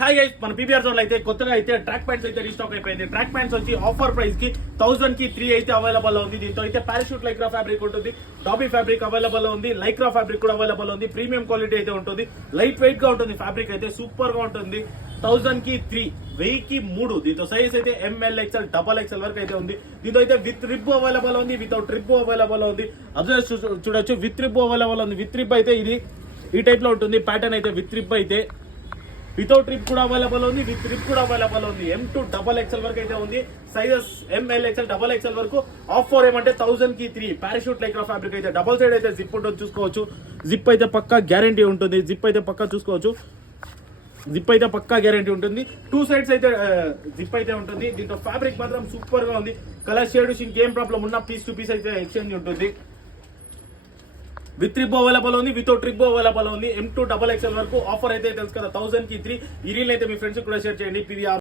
Hi guys, మన PBR zone లో అయితే కొత్తగా అయితే ట్రాక్ ప్యాంట్స్ అయితే రీస్టాక్ అయిపోయింది. ట్రాక్ ప్యాంట్స్ వచ్చి ఆఫర్ ప్రైస్ కి 1000 కి 3 అయితే అవైలబుల్ ఉంది. దీంతో అయితే పారాషూట్ లైక్రా ఫ్యాబ్రిక్ ఉంటుంది, డాబీ ఫ్యాబ్రిక్ అవైలబుల్ ఉంది, లైక్రా ఫ్యాబ్రిక్ కూడా అవైలబుల్ ఉంది. ప్రీమియం క్వాలిటీ అయితే ఉంటుంది, లైట్ వెయిట్ గా ఉంటుంది, ఫ్యాబ్రిక్ అయితే సూపర్ గా ఉంటుంది. 1000 కి 3, 1000 కి 3. దీంతో సైజ్ అయితే ML XL డబల్ XL వరకు అయితే ఉంది. దీంతో అయితే విత్ రిబ్ అవైలబుల్ ఉంది, వితౌట్ రిబ్ అవైలబుల్ ఉంది. అబ్జర్వ్ చూడొచ్చు, విత్ రిబ్ అవైలబుల్ ఉంది. విత్ రిబ్ అయితే ఇది ఈ టైప్ లో ఉంటుంది ప్యాటర్న్ అయితే. విత్ రిబ్ అయితే వితౌట్ ట్రిప్ కూడా అవైలబుల్ ఉంది, విత్ ట్రిప్ కూడా అవైలబుల్ ఉంది. M2 డబల్ XL వరకు అయితే ఉంది. Sizes ML XL double XL వరకు. ఆఫర్ ఏమంటే 1000 కి 3 పారాషూట్ లైక్రా ఫ్యాబ్రిక్ అయితే డబల్ సైడ్ అయితే జిప్ ఉంటుంది, చూసుకోవచ్చు. జిప్ అయితే పక్కా గ్యారంటీ ఉంటుంది, జిప్ అయితే పక్కా చూసుకోవచ్చు. జిప్ అయితే పక్కా గ్యారంటీ ఉంటుంది. 2 సైడ్స్ అయితే జిప్ అయితే ఉంటుంది. దీంతో ఫ్యాబ్రిక్ మాత్రం సూపర్ గా ఉంది. కలర్ షేడ్ ఇంకేం ప్రాబ్లం ఉన్నా పీస్ టు పీస్ అయితే ఎక్స్చేంజ్ ఉంటుంది. విత్ ట్రిప్ అవైలబుల్ ఉంది, వితౌట్ ట్రిప్ అవైలబుల్ ఉంది. M2 డబల్ XL వరకు. ఆఫర్ అయితే తెలుసు కదా 1000 కి 3. ఈ రీల్ అయితే మీ ఫ్రెండ్స్ కూడా షేర్ చేయండి. PVR